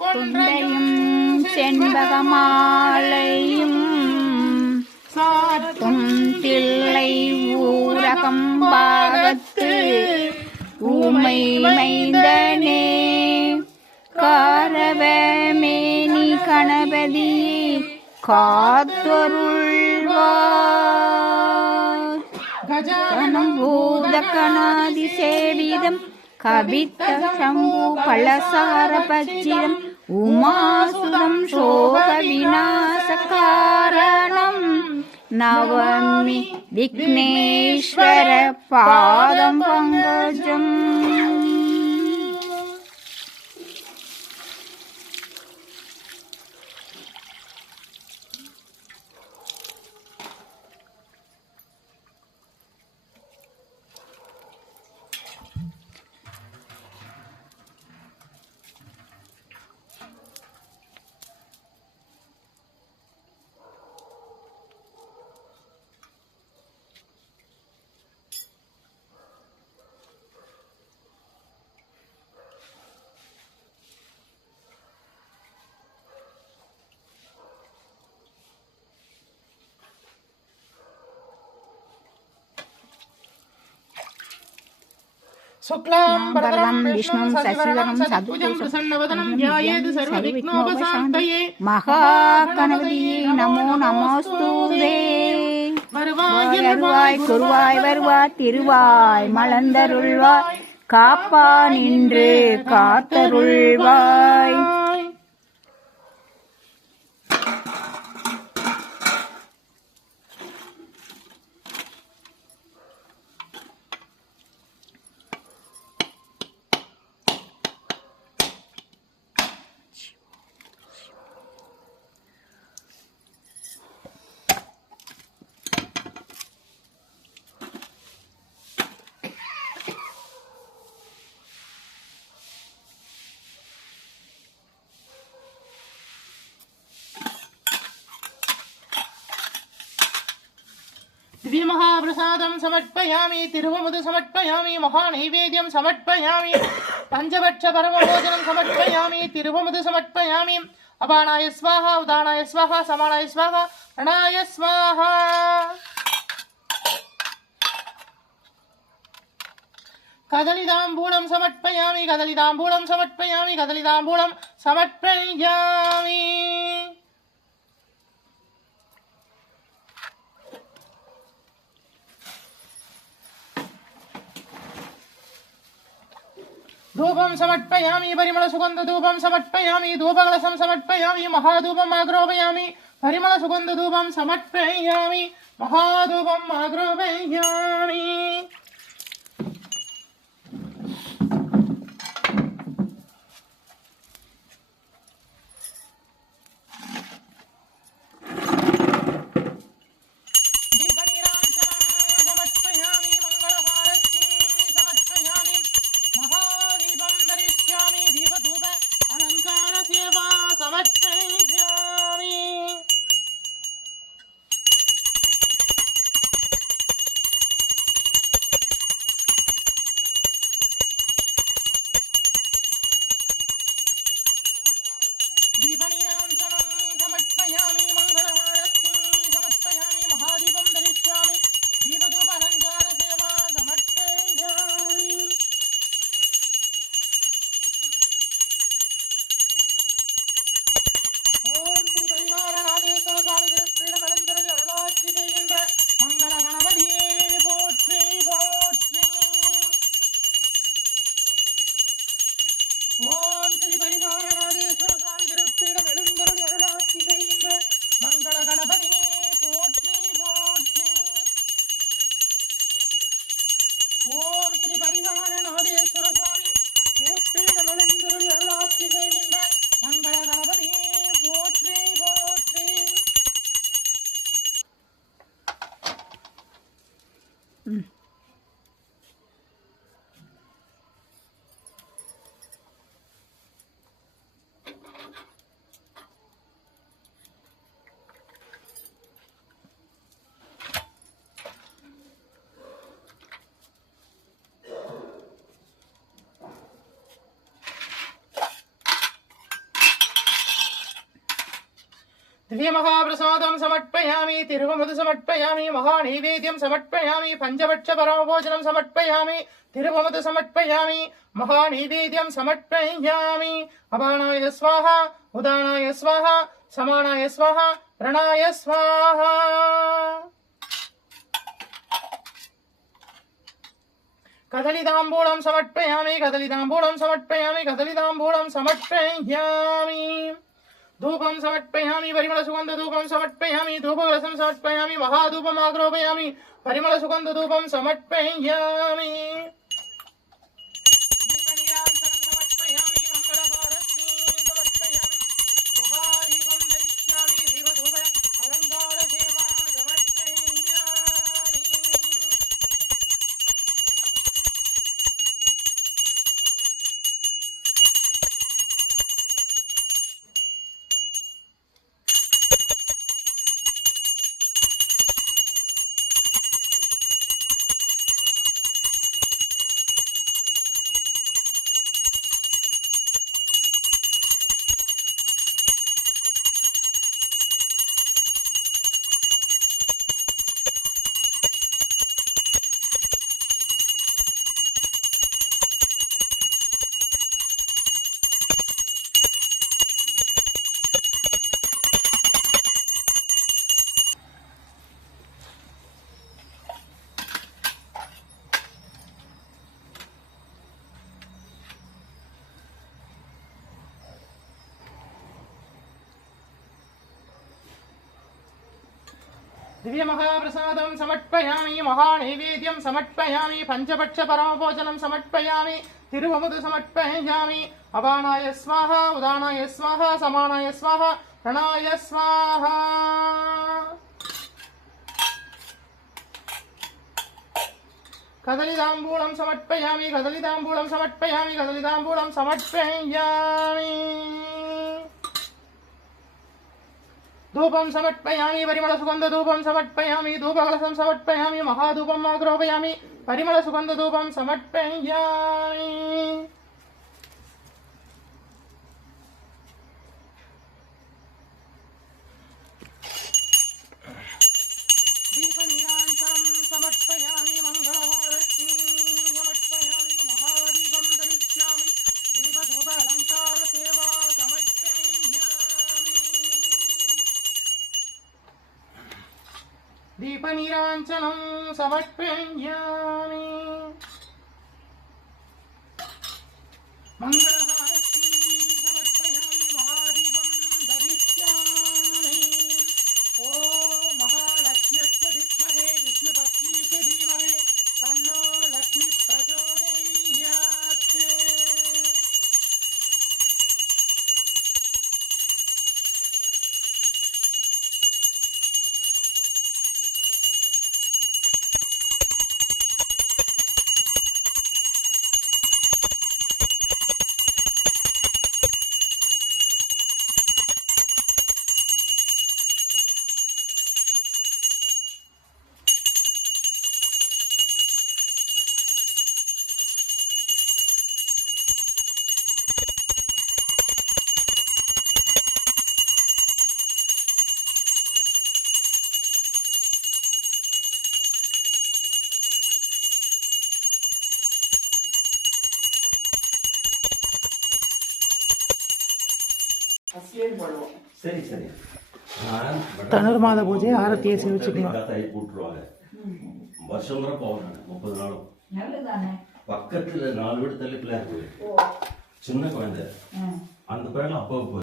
கொண்டையும் செண்பகமாலையும் சாத்தும் தில்லை ஊரகம் பாகத்து ஊமை மைந்தனே. காரவமேனி கணபதி காத்தொருள்வார். கஜானம் பூதகணாதி சேவிதம் கவித்த சம்பு பழசார பச்சிதம் உமாசுதம் சோக விநாச காரணம். நவமி விக்னேஸ்வர பாதம் शुक्लाम्बरधरं विष्णुं शशिवरं सद्भुजं प्रसन्नवदनं ध्यायेत् सर्वविघ्नोपशान्तये மகாகணபதியே நமோ நமோஸ்தூதே வருவாய் வருவாய் குருவாய் வருவாய் திருவாய் மலர்ந்தருள்வாய் காப்பா நின்று காத்தருள்வாய் दिव्यमहाप्रसादं समर्पयामि तिरुवमुद समर्पयामि महानैवेद्यं समर्पयामि पञ्चभक्षपरमभोजनं समर्पयामि तिरुवमुद समर्पयामि अपानाय स्वाहा उदानाय स्वाहा समानाय स्वाहा प्रणाय स्वाहा कदलिताम्बूलं समर्पयामि कदलिताम्बूलं समर्पयामि कदलिताम्बूलं समर्पयामि धूपं समर्पयामि परिमलसुगन्धधूपं समर्पयामि धूपकलशं समर्पयामि महाधूपम् आग्रोपयामि परिमलसुगन्धधूपं समर्पयामि महाधूपम् आग्रोपयामि ஓம் ஸ்ரீ பரிகாரநாதேஸ்வர சுவாமி திருப்பிடம் எழுந்தருளி அருளாட்சி செய்கின்ற மங்கள கணபதியே போற்றி போற்றி. ஓம் ஸ்ரீ பரிகாரநாதேஸ்வர சுவாமி திருப்பிடம் எழுந்தருளி அருளாட்சி செய்கின்ற மங்கள கணபதியே போற்றி போற்றி. Mm. திவ்யமகாபிரசாதம் சமர்ப்பயாமி திருவமது சமர்ப்பயாமி மகா நைவேத்தியம் சமர்ப்பயாமி பஞ்சபட்ச பரமபோஜனம் சமர்ப்பயாமி திருவமது சமர்ப்பயாமி மகா நைவேத்தியம் சமர்ப்பயாமி அபானாய ஸ்வாஹா உதானாய ஸ்வாஹா சமானாய ஸ்வாஹா பிரணாய ஸ்வாஹா கதலிதாம்பூலம் சமர்ப்பயாமி கதலிதாம்பூலம் சமர்ப்பயாமி கதலிதாம்பூலம் சமர்ப்பயாமி कदलिताम्बूलं समर्पयामि धूपं समर्पयामि परिमलसुगन्धधूपं समर्पयामि धूपकलशं समर्पयामि महाधूपम् आग्रोपयामि परिमलसुगन्धधूपं समर्पयामि दिव्यमहाप्रसादं समर्पयामि महानैवेद्यं समर्पयामि पञ्चपक्ष परमभोजनं समर्पयामि तिरुवमुदु समर्पयामि अपानाय स्वाहा उदानाय स्वाहा समानाय स्वाहा प्रणाय स्वाहा कदलिताम्बूलं समर्पयामि कदलिताम्बूलं समर्पयामि कदलिताम्बूलं समर्पयामि धूपं समर्पयामि परिमलसुगन्धधूपं समर्पयामि धूपकलशं समर्पयामि महाधूपम् आग्रोपयामि परिमलसुगन्धधूपं समर्पयामि దీపనీరాంచనం సమర్పయామి మంగళహారతి సమర్పయామి మహాదీపం ధరిష్యామి. ఓ మహాలక్ష్మ్యస్య విద్మహే విష్ణుపత్నీకి ధీమహే తన్నో లక్ష్మి ప్రచోద சரி சரி. நான் தனுர்மாத பூஜை ஆரத்தியை சேவிச்சுக்கலாம் கூட்டுருவாங்க. வருஷம் நான் முப்பது நாளும். நல்லதானே பக்கத்துல நாலு வீடு தள்ளி பிள்ளையார் கோயில். சின்ன குழந்தை. அந்த பையன் அப்பா